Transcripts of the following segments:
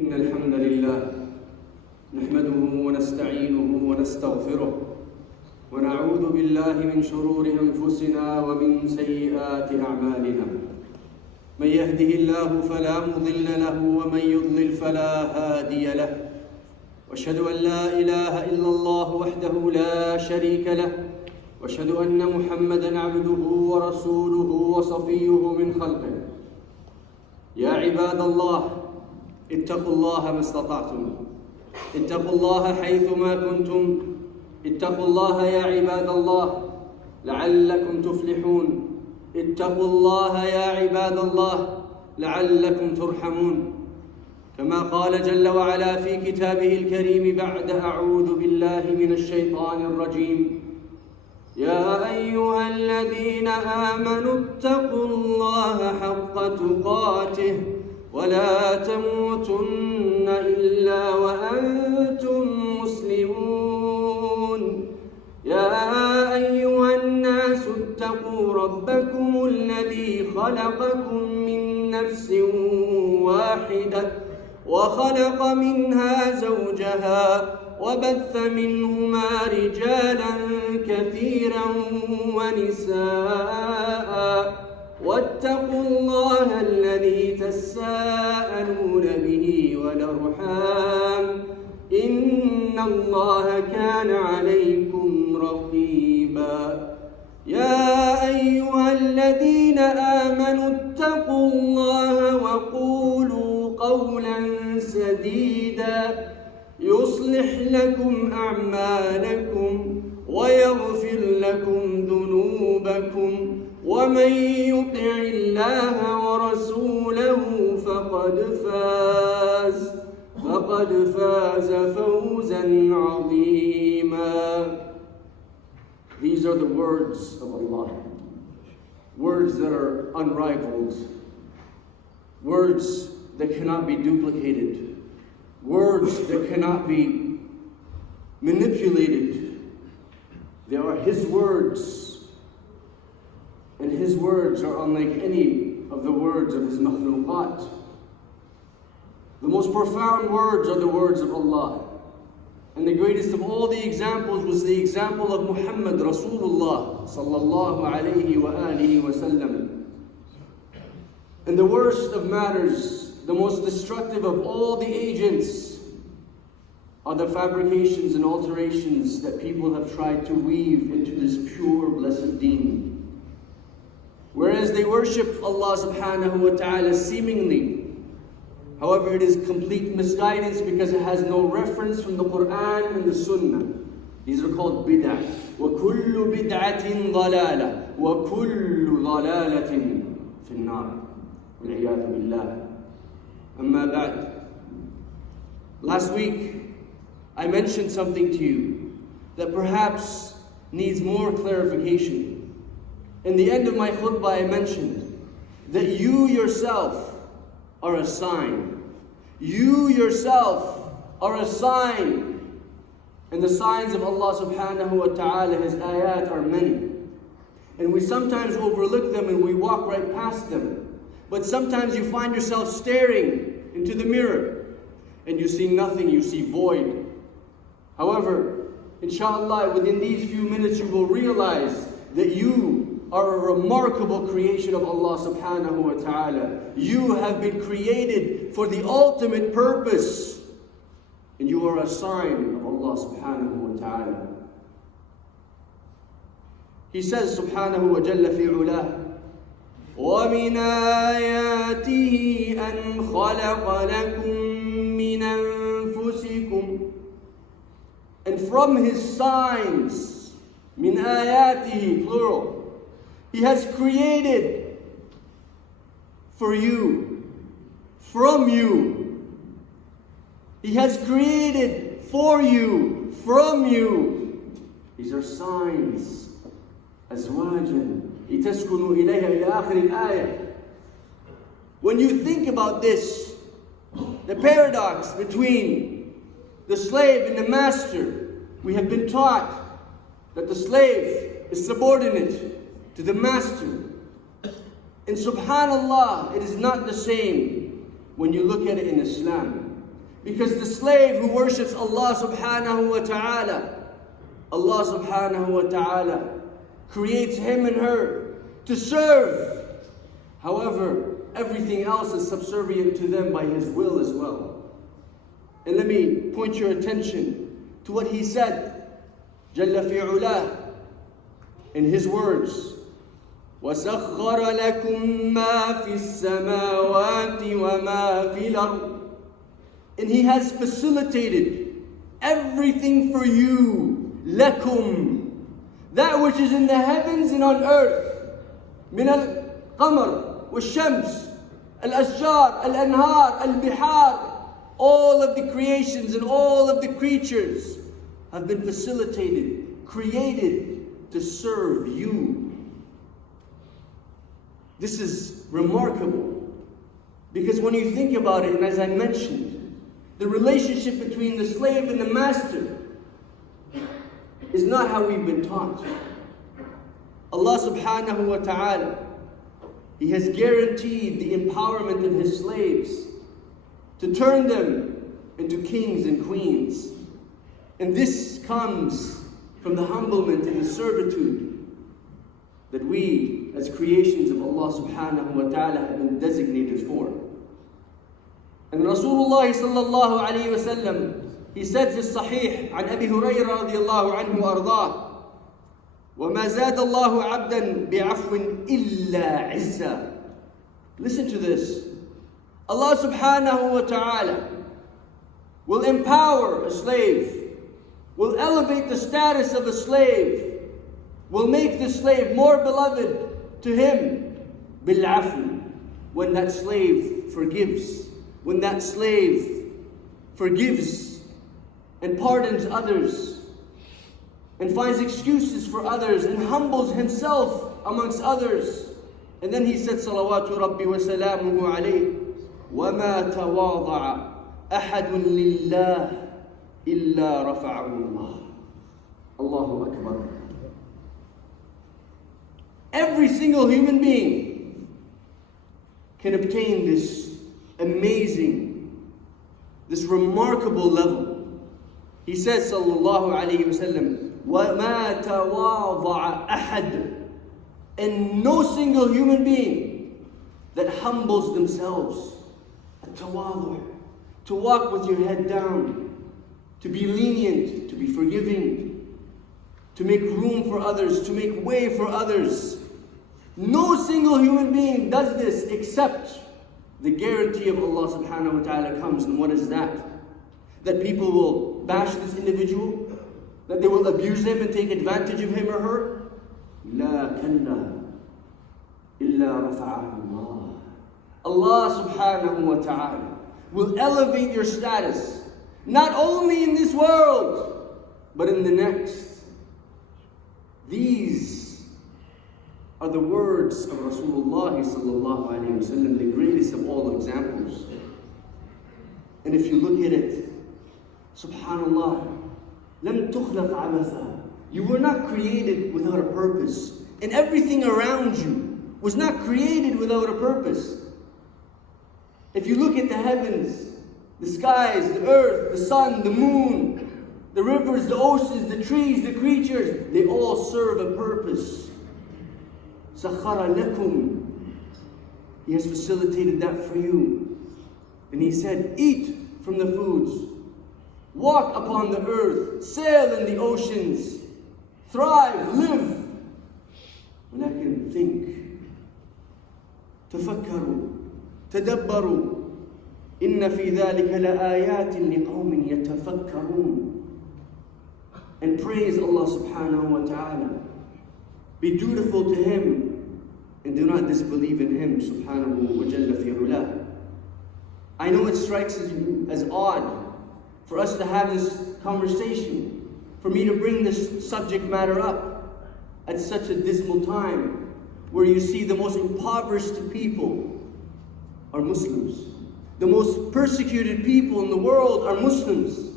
إن الحمد لله نحمده ونستعينه ونستغفره ونعوذ بالله من شرور أنفسنا ومن سيئات أعمالنا. من يهده الله فلا مضل له ومن يضلل فلا هادي له. وأشهد أن لا إله إلا الله وحده لا شريك له، وأشهد أن محمدًا عبده ورسوله وصفيه من خلقه. يا عباد الله، اتقوا الله ما استطعتم، اتقوا الله حيثما كنتم، اتقوا الله يا عباد الله لعلكم تفلحون، اتقوا الله يا عباد الله لعلكم ترحمون. كما قال جل وعلا في كتابه الكريم بعد أعوذ بالله من الشيطان الرجيم: يا أيها الذين آمنوا اتقوا الله حق تقاته ولا تموتن إلا وأنتم مسلمون. يا أيها الناس اتقوا ربكم الذي خلقكم من نفس واحدة وخلق منها زوجها وبث منهما رجالا كثيرا ونساء، واتقوا الله الذي تساءلون به والأرحام، إن الله كان عليكم رقيبا. يا أيها الذين آمنوا اتقوا الله وقولوا قولا سديدا يصلح لكم أعمالكم ويغفر لكم ذنوبكم، ومن يطع الله ورسوله فقد فاز فوزا عظيما. These are the words of Allah, words that are unrivaled, words that cannot be duplicated, words that cannot be manipulated. They are His words, and His words are unlike any of the words of His makhluqat. The most profound words are the words of Allah. And the greatest of all the examples was the example of Muhammad Rasulullah sallallahu alayhi wa alihi wa sallam. And the worst of matters, the most destructive of all the agents, are the fabrications and alterations that people have tried to weave into this pure, blessed deen. Whereas they worship Allah subhanahu wa ta'ala seemingly, however, it is complete misguidance because it has no reference from the Quran and the Sunnah. These are called bid'ah. وَكُلُّ بِدْعَةٍ ضَلَالَةٍ وَكُلُّ ضَلَالَةٍ فِي النَّارِ وَالْعِيَاذُ بِاللَّهِ. أما بعد. Last week, I mentioned something to you that perhaps needs more clarification. In the end of my khutbah, I mentioned that you yourself are a sign. You yourself are a sign. And the signs of Allah subhanahu wa ta'ala, His ayat, are many. And we sometimes overlook them and we walk right past them. But sometimes you find yourself staring into the mirror and you see nothing, you see void. However, inshallah, within these few minutes you will realize that you are a remarkable creation of Allah subhanahu wa ta'ala. You have been created for the ultimate purpose. And you are a sign of Allah subhanahu wa ta'ala. He says subhanahu wa jalla fi ulah, وَمِنْ آيَاتِهِ أَنْ خَلَقَ لَكُم مِّنْ أَنفُسِكُمْ. And from His signs, min ayatihi, plural, He has created for you, from you. He has created for you, from you. These are signs. أزواجا لتسكنوا إليها إلى آخر الآية. When you think about this, the paradox between the slave and the master, we have been taught that the slave is subordinate to the master. And subhanallah, it is not the same when you look at it in Islam. Because the slave who worships Allah subhanahu wa ta'ala, Allah subhanahu wa ta'ala creates him and her to serve. However, everything else is subservient to them by His will as well. And let me point your attention to what He said, Jalla fi ulah, in His words, وَسَخَّرَ لَكُم مَّا فِي السَّمَاوَاتِ وَمَا فِي الْأَرْضِ. And He has facilitated everything for you, لَكُمْ, that which is in the heavens and on earth, مِنَ الْقَمَرِ وَالشَّمْسِ الْأَشْجَارِ الْأَنْهَارِ الْبِحَارِ. All of the creations and all of the creatures have been facilitated, created to serve you. This is remarkable, because when you think about it, and as I mentioned, the relationship between the slave and the master is not how we've been taught. Allah subhanahu wa ta'ala, He has guaranteed the empowerment of His slaves to turn them into kings and queens. And this comes from the humblement and the servitude that we, as creations of Allah subhanahu wa ta'ala, have been designated for. And Rasulullah sallallahu alayhi wa sallam, he said this Sahih عن أبي هريرة رضي الله عنه وأرضاه, وما زاد الله عبدا بعفو إلا عزا. Listen to this. Allah subhanahu wa ta'ala will empower a slave, will elevate the status of a slave, will make the slave more beloved to him, bil'afu, when that slave forgives, when that slave forgives and pardons others and finds excuses for others and humbles himself amongst others. And then he said, salawatu rabbi wa salamuhu alayhi, وَمَا تَوَاضَعَ أَحَدٌ لِلَّهِ إِلَّا رَفَعَهُ اللَّهُ. Allahu Akbar. Every single human being can obtain this amazing, this remarkable level. He says, sallallahu alayhi wa sallam, وَمَا تَوَاضَعَ أَحَدٌ. And no single human being that humbles themselves, a tawadu, to walk with your head down, to be lenient, to be forgiving, to make room for others, to make way for others. No single human being does this except the guarantee of Allah subhanahu wa ta'ala comes. And what is that? That people will bash this individual, that they will abuse him and take advantage of him or her. لا كلا إلا رفعه الله. Allah subhanahu wa ta'ala will elevate your status, not only in this world, but in the next. These are the words of Rasulullah sallallahu alayhi wa sallam, the greatest of all examples. And if you look at it, subhanallah, لم تخلق عبثا. You were not created without a purpose. And everything around you was not created without a purpose. If you look at the heavens, the skies, the earth, the sun, the moon, the rivers, the oceans, the trees, the creatures, they all serve a purpose. سَخَّرَ لَكُمْ. He has facilitated that for you. And He said, eat from the foods, walk upon the earth, sail in the oceans, thrive, live. ولكن think, تفكروا, تدبروا, إن في ذلك لآيات لقوم يتفكرون. And praise Allah subhanahu wa ta'ala. Be dutiful to Him and do not disbelieve in Him subhanahu wa jalla fi ulah. I know it strikes you as odd for us to have this conversation, for me to bring this subject matter up at such a dismal time where you see the most impoverished people are Muslims. The most persecuted people in the world are Muslims.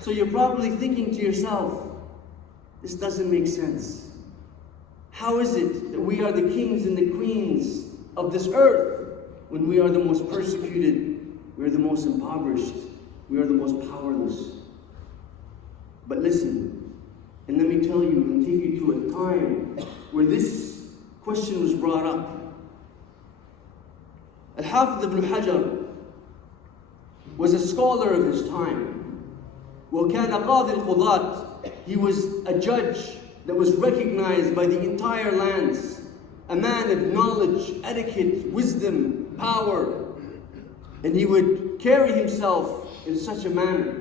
So you're probably thinking to yourself, this doesn't make sense. How is it that we are the kings and the queens of this earth when we are the most persecuted, we're the most impoverished? we are the most powerless. But listen, and let me tell you and take you to a time where this question was brought up. Al-Hafidh ibn Hajar was a scholar of his time. وَكَانَ قَاضِي الْقُضَاةِ He was a judge that was recognized by the entire lands. A man of knowledge, etiquette, wisdom, power. And he would carry himself in such a manner.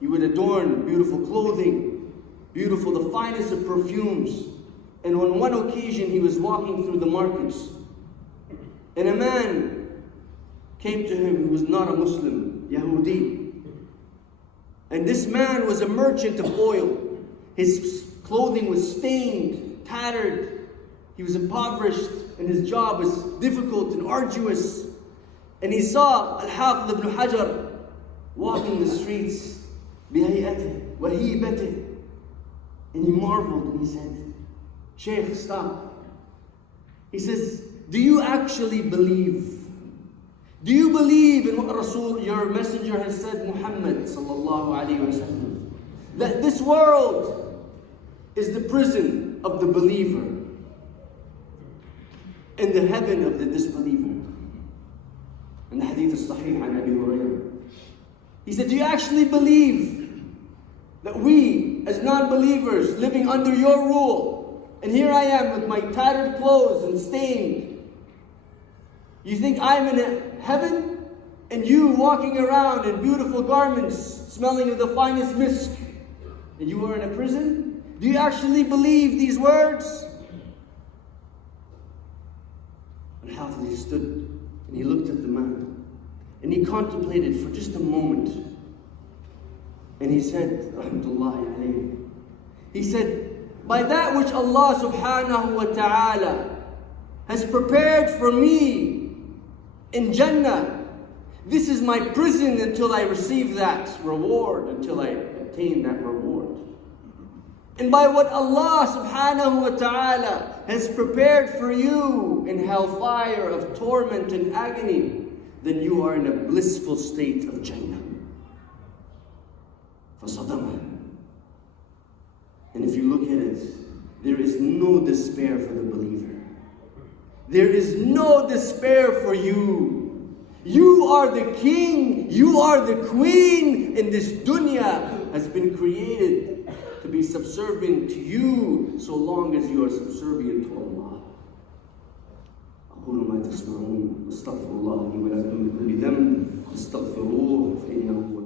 He would adorn beautiful clothing, beautiful, the finest of perfumes. And on one occasion he was walking through the markets. And a man came to him who was not a Muslim, Yahudi. And this man was a merchant of oil. His clothing was stained, tattered. He was impoverished and his job was difficult and arduous. And he saw Al-Hafidh ibn Hajar walking the streets, بِهَيْئَتِهِ وَهِيبَتِهِ. And he marveled and he said, Shaykh, stop. He says, do you actually believe? Do you believe in what Rasul, your messenger, has said, Muhammad sallallahu alayhi wa sallam, that this world is the prison of the believer and the heaven of the disbeliever? And the hadith is sahih an Abi Hurairah. He said, do you actually believe that we, as non-believers, living under your rule, and here I am with my tattered clothes and stained, you think I'm in heaven? And you walking around in beautiful garments, smelling of the finest misk, and you are in a prison? Do you actually believe these words? And Hafidh, he stood and he looked at the man and he contemplated for just a moment. And he said, Rahmatullahi alayhi, he said, by that which Allah subhanahu wa ta'ala has prepared for me in Jannah, this is my prison until I receive that reward, until I obtain that reward. And by what Allah subhanahu wa ta'ala has prepared for you in hellfire of torment and agony, then you are in a blissful state of Jannah. فَصَدَمَ. And if you look at it, there is no despair for the believer. There is no despair for you. You are the king, you are the queen, and this dunya has been created to be subservient to you so long as you are subservient to Allah. أقول ما تسمعون أستغفر الله لي ولكم من كل ذنب استغفروه فإنه